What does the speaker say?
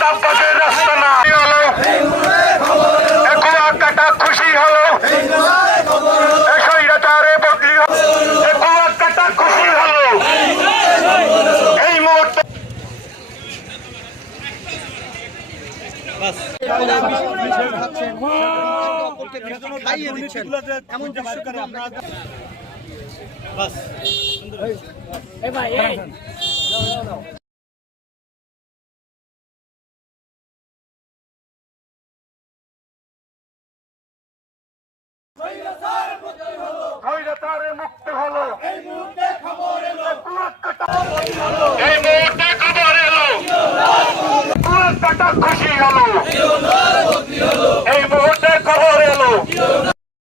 দাম্পতের রাস্তা না। হলো একুয়া কাটা খুশি হলো। সৈরাচারে বদলি হলো। একুয়া কাটা খুশি হলো। এই মুহূর্তে এমন বাস এই ভাই এই স্বৈরাচারে মুক্তি হলো। এই মুহূর্তে খবর এলো। পুরস্কারটা খুশি হলো এই